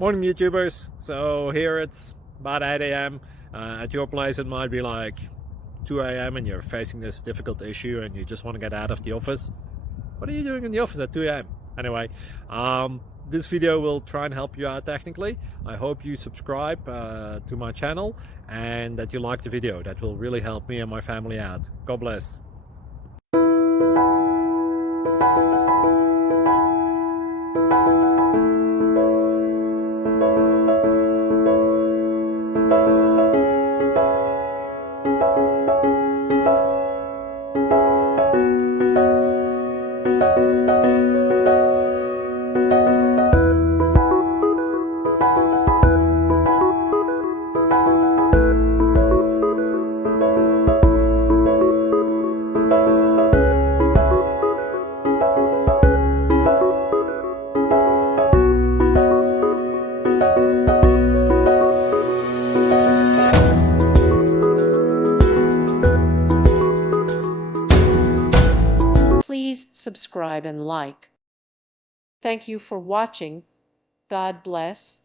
Morning YouTubers. So here it's about 8 a.m. At your place it might be like 2 a.m. and you're facing this difficult issue and you just want to get out of the office. What are you doing in the office at 2 a.m.? Anyway, this video will try and help you out technically. I hope you subscribe to my channel and that you like the video. That will really help me and my family out. God bless. Please subscribe and like. Thank you for watching. God bless.